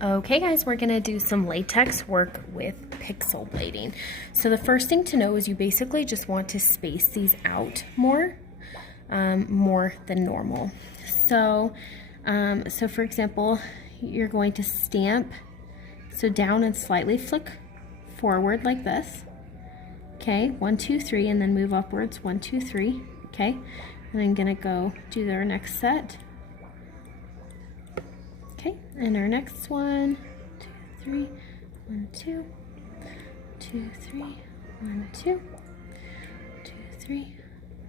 Okay guys, we're gonna do some latex work with pixel blading. So the first thing to know is you basically just want to space these out more than normal. So, for example, you're going to stamp, so down and slightly flick forward like this. Okay, 1, 2, 3, and then move upwards, 1, 2, 3, okay? And I'm gonna go do our next set. Okay, and our next 1, 2, 3, 1, 2, 2, 3, 1, 2, 2, 3,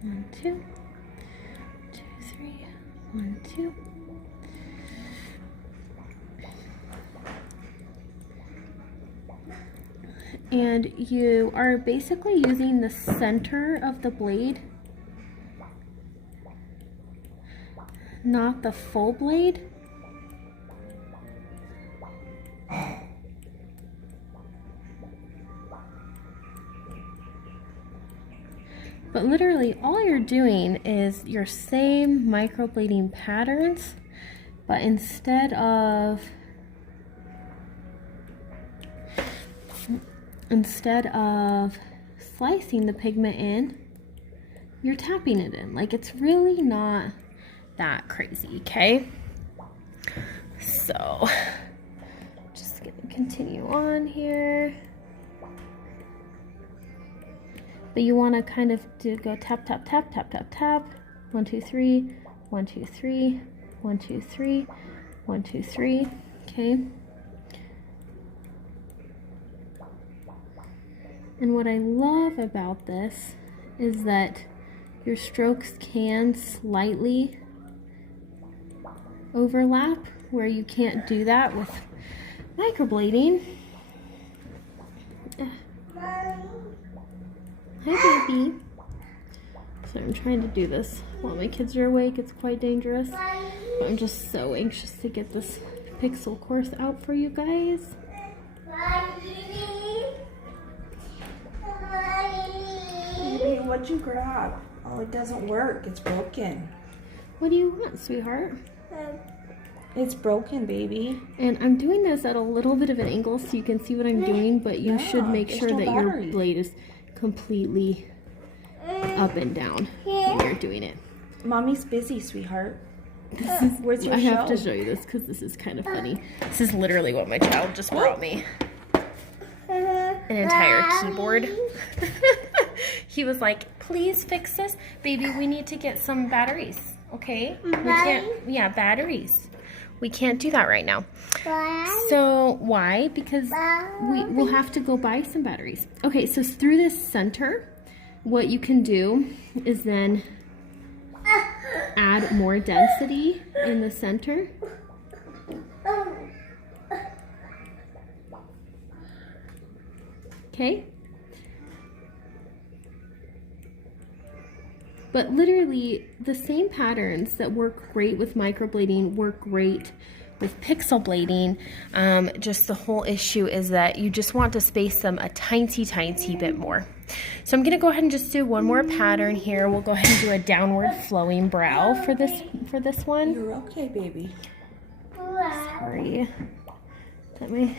1, 2, 2, 3, 1, 2. And you are basically using the center of the blade, not the full blade. But literally all you're doing is your same microblading patterns, but instead of slicing the pigment in, you're tapping it in. Like, it's really not that crazy, okay? So just gonna continue on here. But you want to kind of go tap, tap, tap, tap, tap, tap. 1, 2, 3, 1, 2, 3, 1, 2, 3, 1, 2, 3, okay? And what I love about this is that your strokes can slightly overlap, where you can't do that with microblading. Hi, baby. So I'm trying to do this while my kids are awake. It's quite dangerous. But I'm just so anxious to get this pixel course out for you guys. Baby, what'd you grab? Oh, it doesn't work. It's broken. What do you want, sweetheart? It's broken, baby. And I'm doing this at a little bit of an angle so you can see what I'm doing, but you should make sure that your blade is completely up and down when you're doing it. Mommy's busy, sweetheart. Where's your I have to show you this because this is kind of funny. This is literally what my child just brought me. An entire keyboard. He was like, please fix this. Baby, we need to get some batteries, okay? We can't, batteries. We can't do that right now. Why? So, why? Because we'll have to go buy some batteries. Okay, so through this center, what you can do is then add more density in the center. Okay? But literally, the same patterns that work great with microblading work great with pixel blading. Just the whole issue is that you just want to space them a tiny, tiny bit more. So I'm going to go ahead and just do one more pattern here. We'll go ahead and do a downward flowing brow for this one. You're okay, baby. Sorry. That my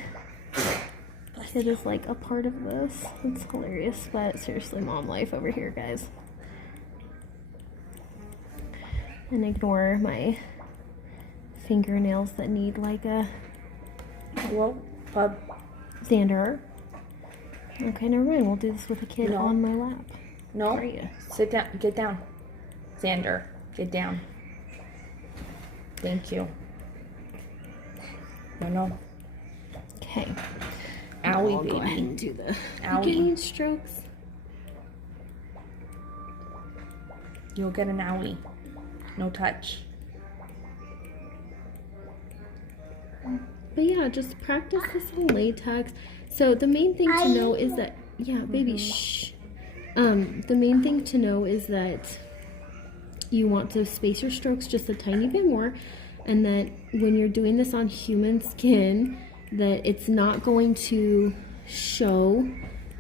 kid is like a part of this. It's hilarious, but seriously, mom life over here, guys. And ignore my fingernails that need like a sander. Okay, never mind. We'll do this with a kid on my lap. No. Sit down. Get down. Xander, get down. Thank you. No. Okay. Owie, I'll baby. Go ahead and do the owie strokes. You'll get an owie. No touch. But yeah, just practice this on latex. So the main thing to know is that, baby, shh. The main thing to know is that you want to space your strokes just a tiny bit more, and that when you're doing this on human skin, that it's not going to show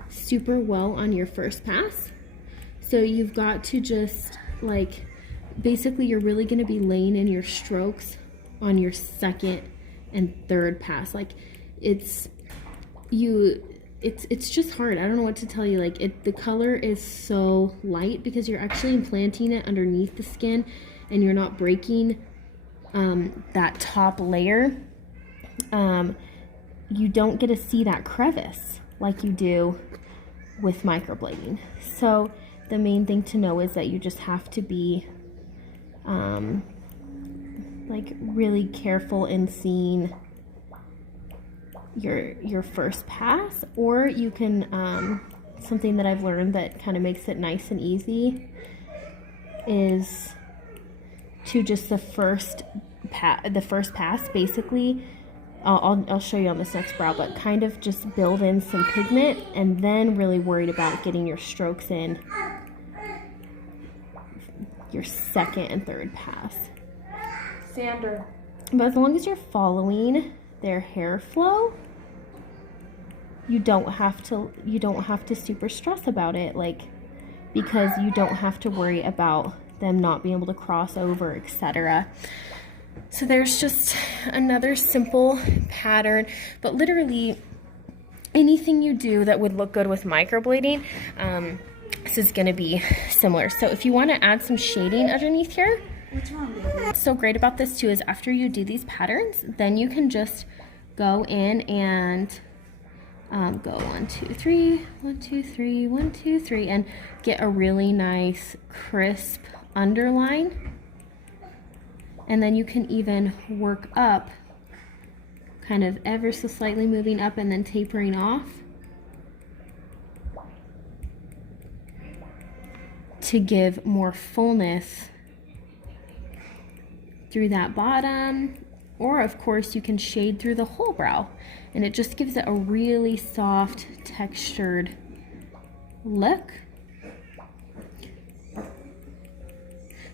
super well on your first pass. So you've got to just like, basically you're really going to be laying in your strokes on your second and third pass. Like it's just hard. I don't know what to tell you. Like the color is so light because you're actually implanting it underneath the skin and you're not breaking that top layer. You don't get to see that crevice like you do with microblading. So the main thing to know is that you just have to be like really careful in seeing your first pass, or you can something that I've learned that kind of makes it nice and easy is to just the first pass basically. I'll show you on this next brow, but kind of just build in some pigment and then really worried about getting your strokes in your second and third pass. Sander. But as long as you're following their hair flow, you don't have to super stress about it, like, because you don't have to worry about them not being able to cross over, etc. So there's just another simple pattern, but literally anything you do that would look good with microblading, this is going to be similar. So if you want to add some shading underneath here, what's wrong, baby? what's so great about this too is after you do these patterns, then you can just go in and go 1, 2, 3, 1, 2, 3, 1, 2, 3, and get a really nice crisp underline. And then you can even work up, kind of ever so slightly moving up and then tapering off to give more fullness through that bottom. Or of course you can shade through the whole brow, and it just gives it a really soft textured look.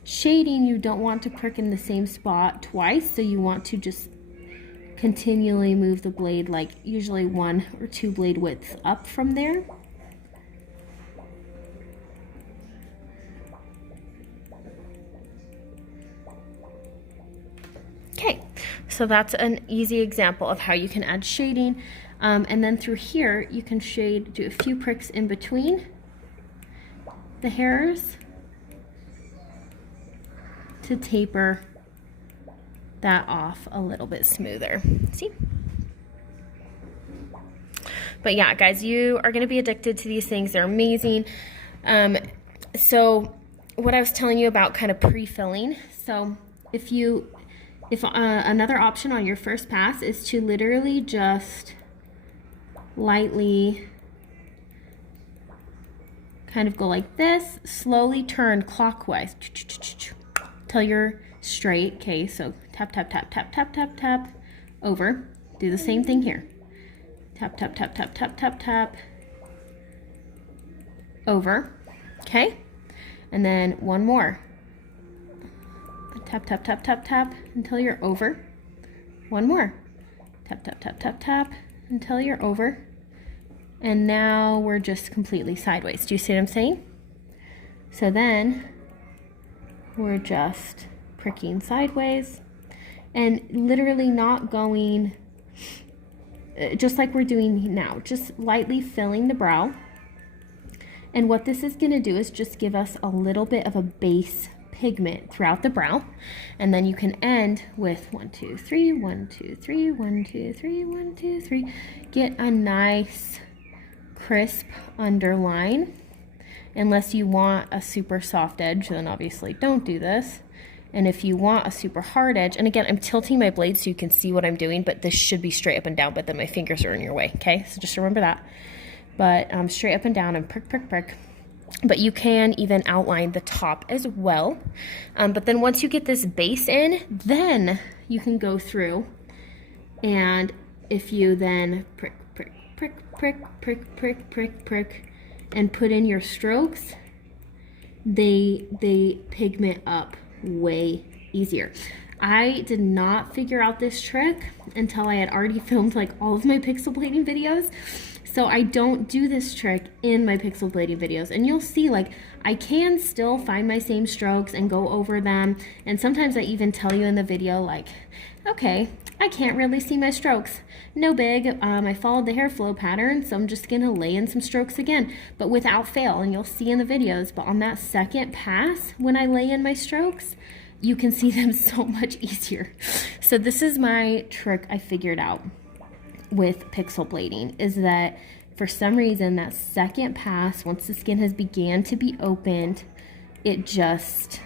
Shading, you don't want to prick in the same spot twice, so you want to just continually move the blade, like usually 1 or 2 blade widths up from there. Okay, so that's an easy example of how you can add shading. And then through here, you can shade, do a few pricks in between the hairs to taper that off a little bit smoother. See? But yeah, guys, you are going to be addicted to these things. They're amazing. So what I was telling you about kind of pre-filling. So if another option on your first pass is to literally just lightly kind of go like this, slowly turn clockwise till you're straight. Okay, so tap, tap, tap, tap, tap, tap, tap, over. Do the same thing here. Tap, tap, tap, tap, tap, tap, tap, over. Okay, and then one more. Tap, tap, tap, tap, tap until you're over. One more. Tap, tap, tap, tap, tap until you're over. And now we're just completely sideways. Do you see what I'm saying? So then we're just pricking sideways and literally not going just like we're doing now, just lightly filling the brow. And what this is going to do is just give us a little bit of a base pigment throughout the brow, and then you can end with 1, 2, 3, 1, 2, 3, 1, 2, 3, 1, 2, 3. Get a nice crisp underline. Unless you want a super soft edge, then obviously don't do this. And if you want a super hard edge, and again, I'm tilting my blade so you can see what I'm doing, but this should be straight up and down, but then my fingers are in your way, okay? So just remember that. But straight up and down and prick, prick, prick. But you can even outline the top as well. But then once you get this base in, then you can go through, and if you then prick, prick, prick, prick, prick, prick, prick, prick, and put in your strokes, they pigment up way easier. I did not figure out this trick until I had already filmed like all of my pixelblading videos. So I don't do this trick in my pixelblading videos. And you'll see, like, I can still find my same strokes and go over them. And sometimes I even tell you in the video, like, okay, I can't really see my strokes. No big, I followed the hair flow pattern, so I'm just gonna lay in some strokes again, but without fail, and you'll see in the videos, but on that second pass, when I lay in my strokes, you can see them so much easier. So this is my trick I figured out with pixelblading, is that for some reason that second pass, once the skin has began to be opened, it just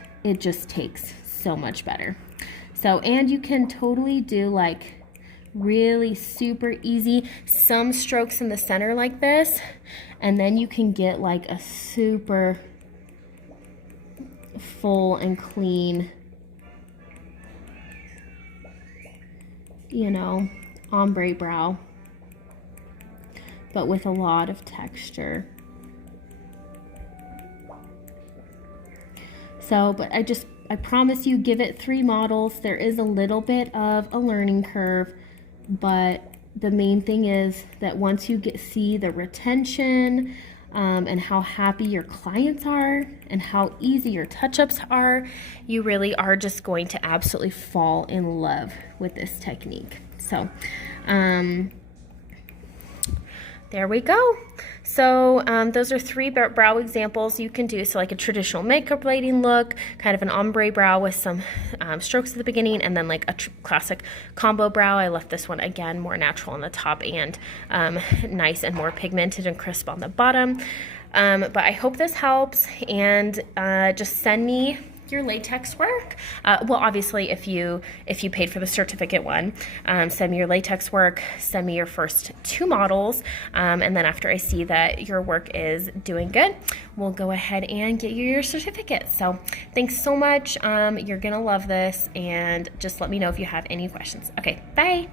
takes so much better. So, and you can totally do like really super easy, some strokes in the center like this, and then you can get like a super full and clean, you know, ombre brow, but with a lot of texture. So, but I promise you, give it 3 models. There is a little bit of a learning curve, but the main thing is that once you see the retention and how happy your clients are and how easy your touch-ups are, you really are just going to absolutely fall in love with this technique. So, there we go. So those are 3 brow examples you can do. So like a traditional makeup blading look, kind of an ombre brow with some strokes at the beginning, and then like a classic combo brow. I left this one, again, more natural on the top and nice and more pigmented and crisp on the bottom. But I hope this helps, and just send me your latex work. Well, obviously, if you paid for the certificate one, send me your latex work, send me your first 2 models, and then after I see that your work is doing good, we'll go ahead and get you your certificate. So thanks so much. You're gonna love this, and just let me know if you have any questions. Okay, bye.